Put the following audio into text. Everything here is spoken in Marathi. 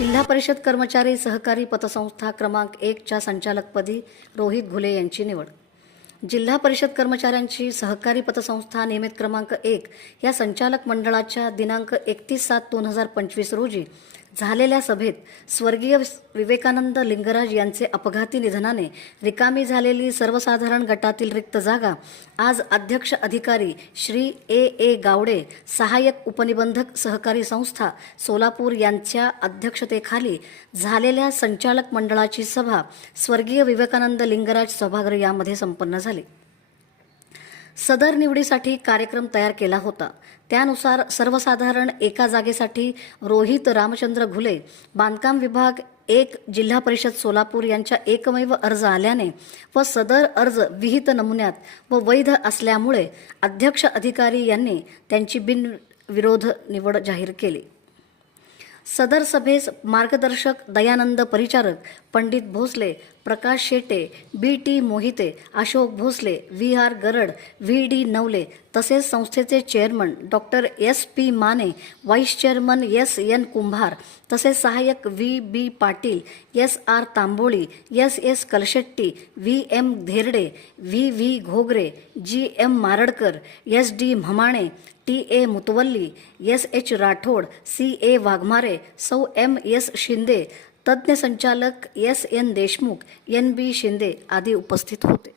जिल्हा परिषद कर्मचारी सहकारी पतसंस्था क्रमांक एकच्या संचालकपदी रोहित घुले यांची निवड. जिल्हा परिषद कर्मचाऱ्यांची सहकारी पतसंस्था नियमित क्रमांक एक या संचालक मंडळाच्या दिनांक एकतीस सात दोन हजार पंचवीस रोजी झालेल्या सभेत स्वर्गीय विवेकानंद लिंगराज यांचे अपघाती निधनाने रिकामी झालेली सर्वसाधारण गटातील रिक्त जागा आज अध्यक्ष अधिकारी श्री ए ए गावडे सहाय्यक उपनिबंधक सहकारी संस्था सोलापूर यांच्या अध्यक्षतेखाली झालेल्या संचालक मंडळाची सभा स्वर्गीय विवेकानंद लिंगराज सभागृह यामध्ये संपन्न झाली. सदर निवडीसाठी कार्यक्रम तयार केला होता. त्यानुसार सर्वसाधारण एका जागेसाठी रोहित रामचंद्र घुले बांधकाम विभाग एक जिल्हा परिषद सोलापूर यांच्या एकमेव अर्ज आल्याने व सदर अर्ज विहित नमुन्यात व वैध असल्यामुळे अध्यक्ष अधिकारी यांनी त्यांची बिनविरोध निवड जाहीर केली. सदर सभेस मार्गदर्शक Dayanand Paricharak Pandit Bhosale Prakash Shete B T Mohite Ashok Bhosale V R Garad V D Navale तसेच संस्थेचे chairman doctor S P Mane vice chairman S N Kumbhar तसेच सहाय्यक V B Patil S R Tamboli S S Kalshetti V M Dherde V V Ghogare G M Maradkar S D Mhamane T A Mutawalli S H Rathod C A Waghmare सौ एम एस शिंदे तज्ज्ञ संचालक S N Deshmukh N B Shinde आदी उपस्थित होते.